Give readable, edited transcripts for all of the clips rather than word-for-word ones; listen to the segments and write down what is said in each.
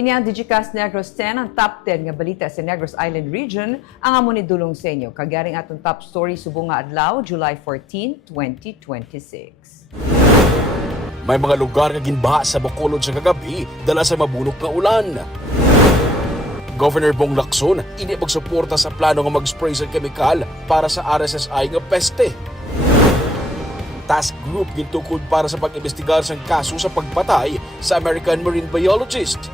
Ini ang Digicast Negros X, ang top 10 nga balita sa Negros Island region, ang amo ni dulong sa inyo. Kagaring atong top story subong nga adlaw, July 14, 2026. May mga lugar nga ginbaha sa Bacolod sa kagabi dala sa mabunok nga ulan. Governor Bong Lacson hindi magsuporta sa plano nga mag-spray sa kemikal para sa RSSI nga peste. Task group gintukod para sa pag-imbestigar sa kaso sa pagpatay sa American marine biologist.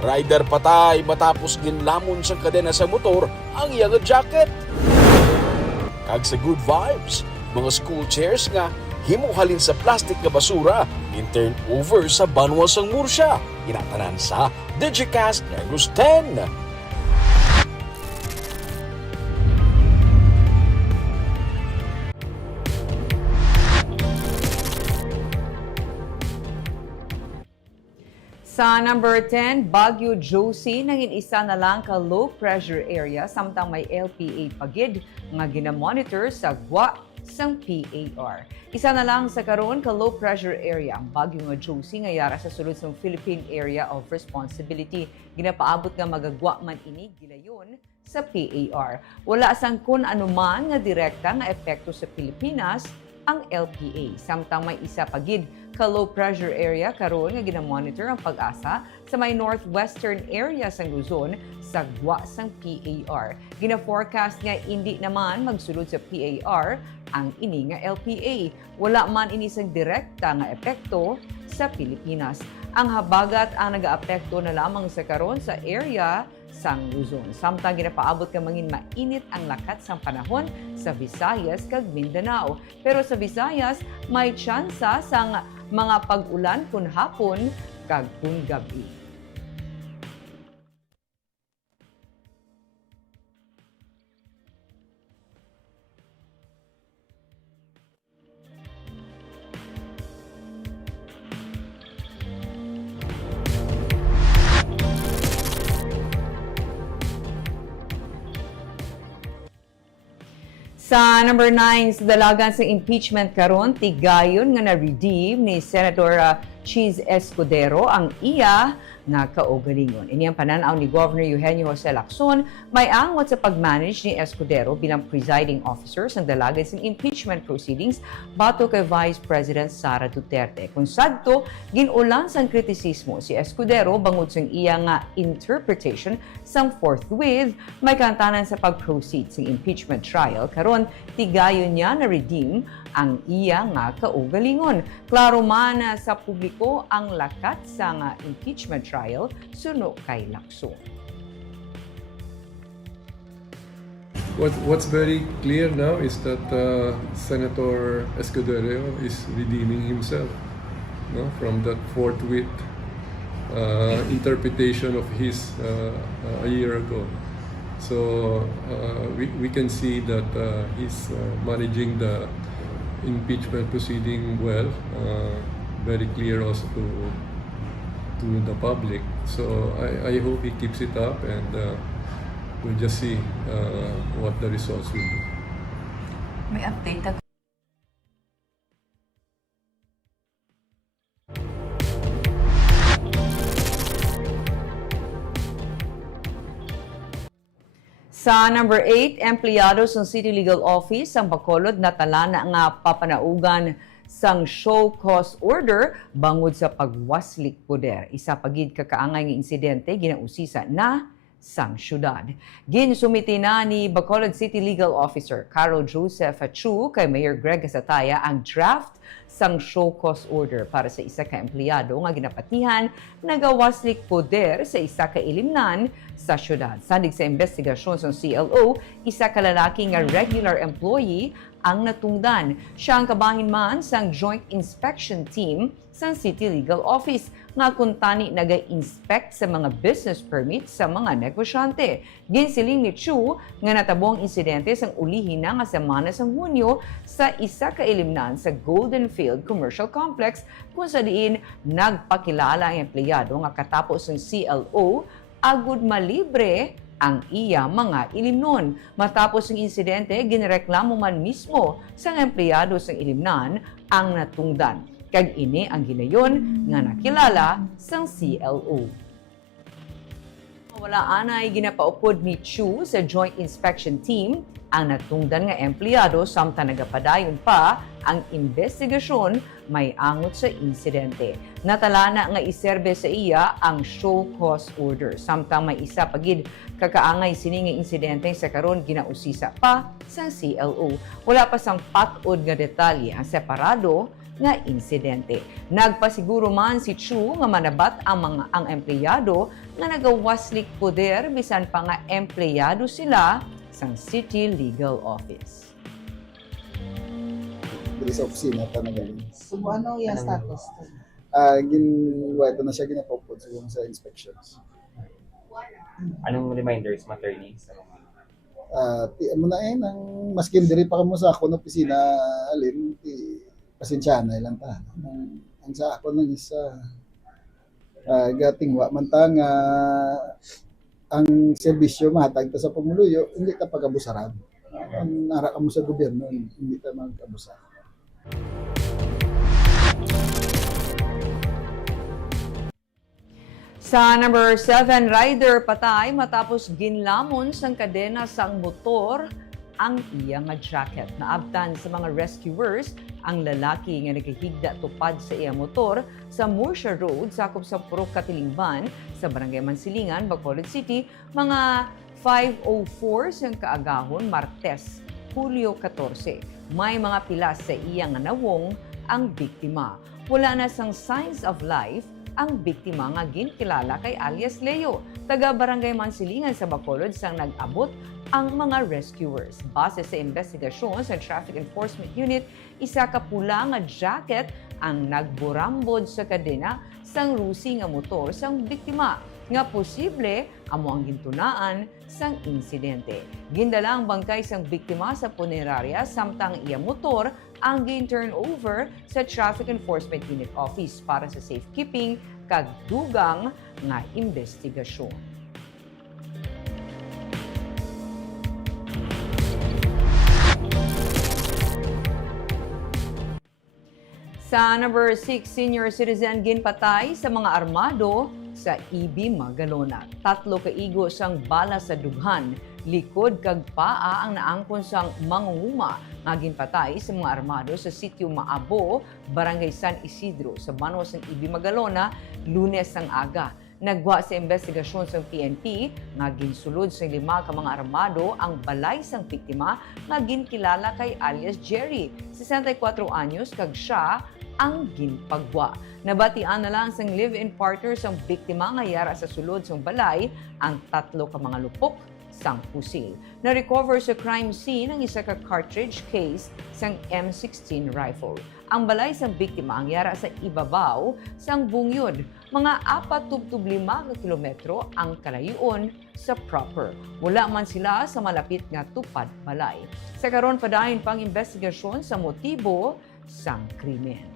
Rider patay matapos ginlamon sa kadena sa motor ang iyang jacket. Kag sa good vibes, mga school chairs nga himuhalin sa plastic nga basura in turn over sa banwa sang Murcia. Ginatanan sa Digicast Negros X. Sa number 10, Baguio Josie nangin isa na lang ka low pressure area samtang may LPA pagid nga ginamonitor sa gwa sang PAR. Isa na lang sa karon ka low pressure area ang Baguio nga Josie nga yara sa sulod sang Philippine Area of Responsibility. Ginapaabot nga magagwa man ini gilayon sa PAR. Wala sang kun anuman nga direkta nga epekto sa Pilipinas ang LPA. Samtang may isa pagid ka low pressure area karon nga ginamonitor ang pag-asa sa may northwestern area sang Luzon sa gwa sang PAR. Gina-forecast nga hindi naman magsulod sa PAR ang ini nga LPA. Wala man ini sang direkta nga epekto sa Pilipinas. Ang habagat ang nagaapekto na lamang sa karon sa area sang Luzon. Samtang ginapaabot ka mangin mainit ang lakat sang panahon sa Visayas kag Mindanao. Pero sa Visayas may tsansa sang mga pag-ulan kun hapon kag kun gabi. Sa number 9, sa dalagan sa impeachment karon, tigayon nga na-redeem ni Senator Cheese Escudero ang iya nga kaugalingon. Ini ang pananaw ni Governor Eugenio Jose Lacson may angot sa pag-manage ni Escudero bilang presiding officer sa dalagan sa impeachment proceedings bato kay Vice President Sara Duterte. Kung sadto, ginulan sang kritisismo si Escudero bangod sang iya nga interpretation sang forthwith may kantanan sa pag-proceed sa impeachment trial karon tigayon niya na redeem ang iya nga kaugalingon. Klaro man sa publiko ang lakat sa nga impeachment trial suno kay Lacson. What's very clear now is that Senator Escudero is redeeming himself, no, from that forthwith interpretation of his a year ago. So we can see that he's managing the impeachment proceeding well, very clear also to the public. So I hope he keeps it up, and we'll just see what the results will be. May update ako. Sa number 8, empleyado sa City Legal Office ang Bacolod natala na nga papanaugan sang show cause order bangod sa pagwaslik poder. Isa pagid kakaangay nga insidente ginausisa na sang syudad. Ginsumiti na ni Bacolod City Legal Officer Carol Joseph Chu kay Mayor Greg Gasataya ang draft sang show cause order para sa isa ka empleyado nga ginapatihan nagawaslik poder sa isa ka ilimnan sa syudad. Sandig sa investigasyon sa CLO, isa ka lalaki nga regular employee ang natungdan. Siya ang kabahin man sang Joint Inspection Team sa City Legal Office nga kuntani naga-inspect sa mga business permits sa mga negosyante. Ginsiling ni Chu nga natabo ang insidente sang ulihin na nga semana sang Hunyo sa isa ka ilimnan sa Golden Field Commercial Complex kung sa diin nagpakilala ang empleyado nga katapos ng CLO agud malibre ang iya mga ilimnon. Matapos ang insidente, ginreklamo man mismo sa empleyado sa ilimnan ang natungdan. Kag ini ang gilayon nga nakilala sang CLO. Wala anay ginapaupod ni Chu sa Joint Inspection Team ang natungdan nga empleyado samtang nagapadayon pa ang investigasyon may angot sa insidente. Natalana nga iserbe sa iya ang show cause order samtang may isa pagid kakaangay sini nga insidente sa karon ginausisa pa sa CLO. Wala pa sang patod nga detalye ang separado nga insidente. Nagpasiguro man si Chu nga manabat ang empleyado nga nagawaslik poder bisan pa nga empleyado sila sang City Legal Office. Diri sa opisina ta nagaling. So, ano yung status? Ito na siya ginapupod sa inspections. Anong reminders, attorney? Mo na nang maskin diri pa kamo sa ako na opisina alin pasensya na ilang ta. Ang sa ako nang isa gatingwa man ta nga ang serbisyo mahatag ta sa pamuluyo hindi ta pag-abusaran. Ang nara kamo sa gobyerno hindi ta mag-abusa. Sa number 7, rider patay matapos ginlamon sang kadena sang motor ang iya nga jacket. Naabtan sa mga rescuers ang lalaki nga nagahigda tupad sa iya motor sa Murcia Road sakop sa Purok Katilingban sa Barangay Mansilingan, Bacolod City, mga 5:04 sang kaagahon Martes, Hulyo 14. May mga pilas sa iya nga nawong ang biktima. Wala na sang signs of life ang biktima nga ginkilala kay alias Leo, taga Barangay Mansilingan sa Bacolod sang nag-abot ang mga rescuers. Base sa investigasyon sa Traffic Enforcement Unit, isa ka pula nga jacket ang nagburambod sa kadena sang rusi nga motor sang biktima nga posible amo ang gintunaan sang insidente. Gindala ang bangkay sang biktima sa punerarya samtang iya motor ang gin-turn over sa Traffic Enforcement Unit Office para sa safekeeping kag dugang nga investigasyon. Sa number 6, senior citizen ginpatay sa mga armado sa EB Magalona. 3 kaigo sang bala sa dughan, likod kag paa ang naangkon sang mangunguma nga ginpatay sa mga armado sa sitio Maabo, Barangay San Isidro sa Banos ng EB Magalona, Lunes sang aga. Nagwa sa investigasyon sa PNP nga ginsulod sa 5 ka mga armado ang balay sang biktima nga ginkilala kay alias Jerry, 64 anyos kag siya ang ginpagwa. Nabatian na lang sang live-in partner sang biktima nga yara sa sulod sang balay ang 3 ka mga lupok sang pusil. Na-recover sa crime scene ang isa ka cartridge case sang M16 rifle. Ang balay sang biktima ang yara sa ibabaw sang bungyod. Mga 4.5 kilometro ang kalayon sa proper. Wala man sila sa malapit nga tupad balay. Sa karon padayon pang investigasyon sa motibo sang krimen.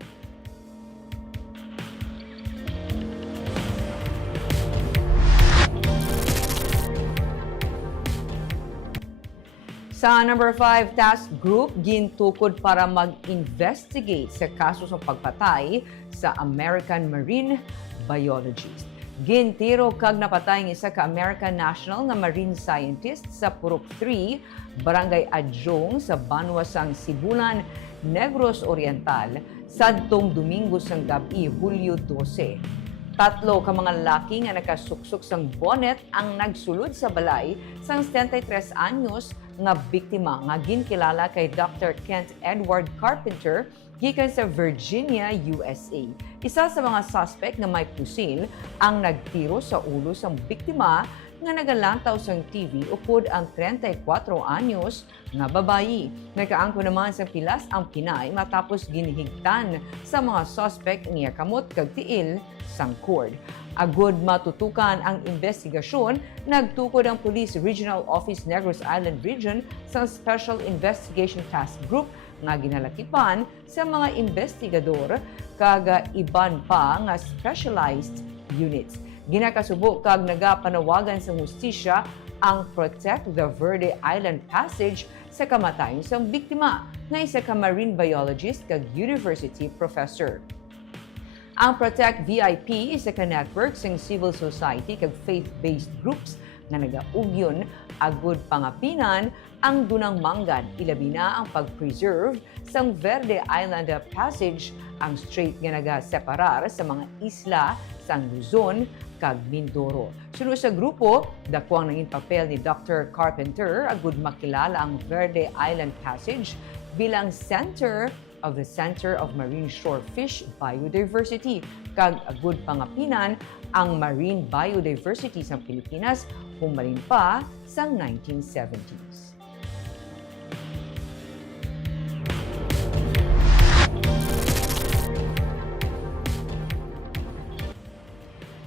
Sa number 5, task group gintukod para mag-investigate sa kaso sa pagpatay sa American Marine biologist. Gintiro kag napatay ng isa ka American national nga marine scientist sa Purok 3, Barangay Adjong sa Banwa sang Sibulan, Negros Oriental, sadtong Domingo sang gabi, Hulyo 12. 3 ka mga lalaki nga nakasuksok sang bonnet ang nagsulod sa balay sang 73 anyos nga biktima nga ginkilala kay Dr. Kent Edward Carpenter gikan sa Virginia, USA. Isa sa mga suspect nga may pusil ang nagtiro sa ulo sang biktima nga nagalantaw sang TV upod ang 34 anyos nga babayi. Nakaangko naman sa pilas ang Pinay matapos ginhigtan sa mga suspect niya kamot kag tiil sang cord. Agud matutukan ang investigasyon, nagtukod ang Police Regional Office Negros Island Region sa Special Investigation Task Group nga ginalakipan sa mga investigador kaga iban pa nga specialized units. Ginakasubo kag nagapanawagan sa hustisya ang Protect the Verde Island Passage sa kamatayon sang biktima nga isa ka marine biologist kag university professor. Ang Protect VIP isa ka network sing civil society kag faith-based groups nga nagaugyon agud pangapinan ang dunang manggad ilabi na ang pag-preserve sang Verde Island Passage, ang strait nga nagaseparar sa mga isla sang Luzon kag Mindoro. Sunod sa grupo, dakwang nangin papel ni Dr. Carpenter agud makilala ang Verde Island Passage bilang Center of Marine Shorefish Biodiversity kag agud pangapinan ang marine biodiversity sa Pilipinas humalin pa sa 1970s.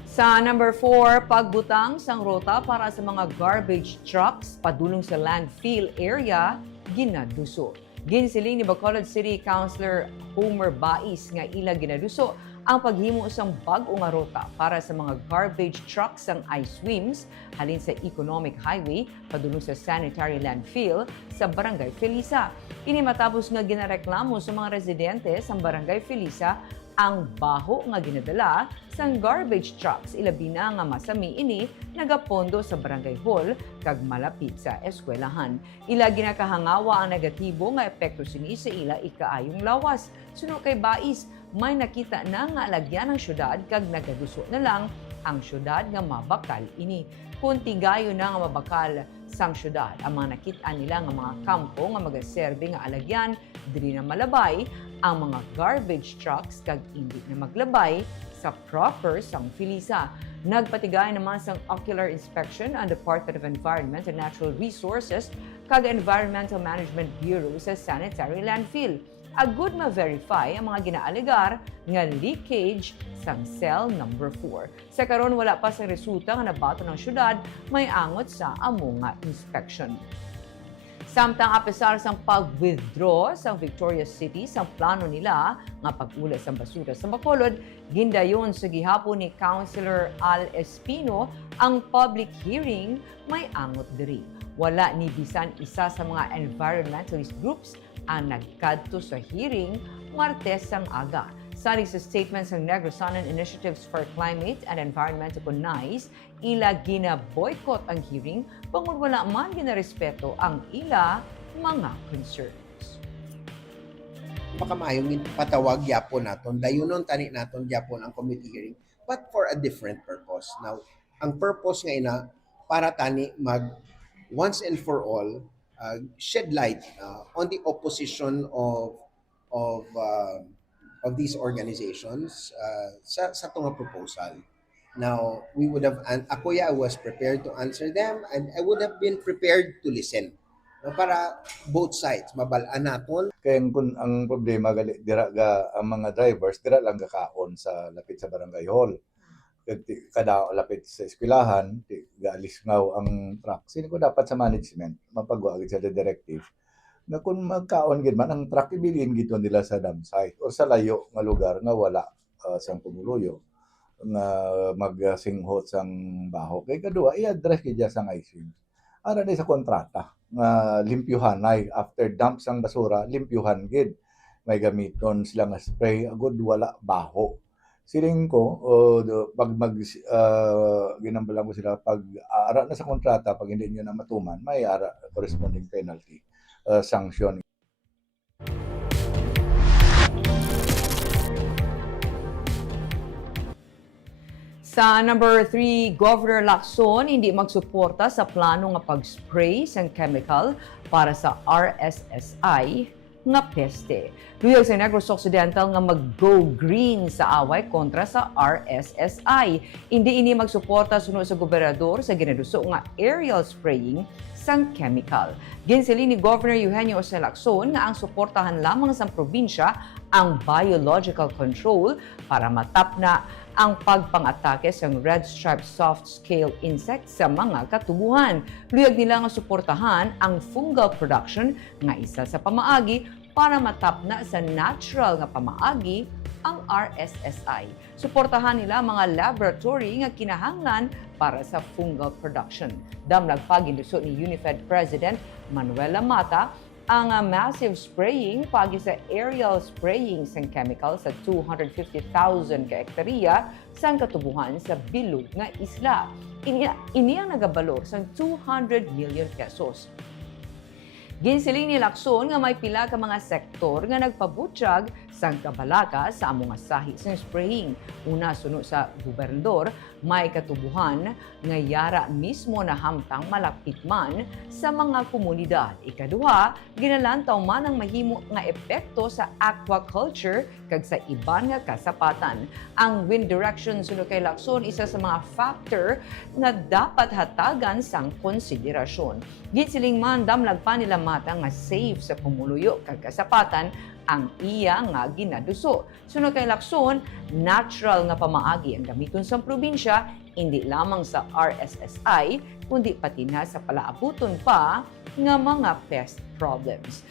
Sa number 4, pagbutang sang rota para sa mga garbage trucks padulong sa landfill area ginaduso. Ginsiling ni Bacolod City Councilor Homer Bais nga ila ginaduso ang paghimo sang bag-o nga rota para sa mga garbage trucks sang I-Swims halin sa Economic Highway padulong sa sanitary landfill sa Barangay Felisa. Ini matapos nga ginareklamo sa mga residente sa Barangay Felisa ang baho nga ginadala sang garbage trucks ilabi na nga masami ini nagapondo sa barangay hall kag malapit sa eskwelahan. Ila ginakahangawa ang negatibo nga epekto sini sa ila ikaayong lawas. Suno kay Bais, may nakita na nga alagyan ng syudad kag nagaduso na lang ang syudad nga mabakal ini. Kunti gayo na nga mabakal sang syudad ang mga nakita nila nga mga kampo nga magaserbe nga alagyan dili na malabay ang mga garbage trucks kag hindi na maglabay sa proper sang Felisa. Nagpatigay naman sang ocular inspection ang Department of Environment and Natural Resources kag Environmental Management Bureau sa sanitary landfill. Agud ma-verify ang mga ginaalegar nga leakage sang cell number 4. Sa karon wala pa sa resulta nga nabato ng syudad, may angot sa amo nga inspection. Samtang apesar sang pag-withdraw sa Victoria City sa plano nila nga pag-ulas sa basura sa Bacolod, gindayon sa gihapon ni Councilor Al Espino ang public hearing may angot diri. Wala ni bisan isa sa mga environmentalist groups ang nagkadto sa hearing Martes sang aga. Sali sa statements ng Negros X Initiatives for Climate and Environmental Nice, ila gina-boycott ang hearing bangod wala man ginarespeto ang ila mga concerns. Baka mayong patawag yapon naton, dayunon tani naton yapon ang committee hearing, but for a different purpose. Now, ang purpose nga ina para tani once and for all shed light on the opposition of these organizations sa tunga proposal. Now, we would have, I was prepared to answer them and I would have been prepared to listen. Para both sides, mabalaan naton. Kaya kung ang problema, dira ga, ang mga drivers, dira lang gakaon sa lapit sa barangay hall. Kada lapit sa eskwelahan, gaalis ngaw ang truck. Sino ko dapat sa management, mapagwagid sa directive, na kung magkaon gid man ang truck ibilin gito nila sa dam site o sa layo nga lugar nga wala sang pumuluyo nga magsinghot sang baho kay kadua i-address gid sang I-Swim ara ni sa kontrata nga limpyuhan ay after dump sang basura limpyuhan gid may gamiton sila nga spray agud wala baho siling ko pag ginambalan ko sila pag ara na sa kontrata pag hindi niyo na matuman may ara corresponding penalty sanction. Sa number 3, Governor Lacson hindi magsuporta sa plano nga pag-spray sang chemical para sa RSSI nga peste. Luyag sa Negros Occidental nga mag-go green sa away kontra sa RSSI. Hindi ini magsuporta sunod sa gobernador sa ginaduso nga aerial spraying sang chemical. Ginsili ni Governor Eugenio Jose Lacson nga ang suportahan lamang sa probinsya ang biological control para matapna ang pagpangatake sa red striped soft-scale insect sa mga katubuhan. Luyag nila nga suportahan ang fungal production nga isa sa pamaagi para matapna sa natural nga pamaagi ang RSSI. Suportahan nila mga laboratory nga kinahanglan para sa fungal production. Damlag pag-induso ni UNIFED President Manuela Mata ang massive spraying pagi sa aerial spraying sang chemical sa 250,000 ka hektarya sang katubuhan sa bilog nga isla. Ini ang nagabalor sang 200 million pesos. Ginsiling ni Lacson nga may pila ka mga sektor nga nagpabutyag sang kabalaka sa among sahi sa spraying. Una, suno sa gobernador, may katubuhan nga yara mismo na hamtang malapit man sa mga komunidad. Ikaduha, ginalantaw man ang mahimo nga epekto sa aquaculture kag sa iban nga kasapatan. Ang wind direction suno kay Lacson isa sa mga factor nga dapat hatagan sang konsiderasyon. Ginsiling man damlag pa nila mata nga safe sa pumuluyo kag kasapatan ang iya nga ginaduso. Suno kay Lacson, natural nga pamaagi ang gamiton sa probinsya, hindi lamang sa RSSI, kundi pati na sa palaabuton pa nga mga pest problems.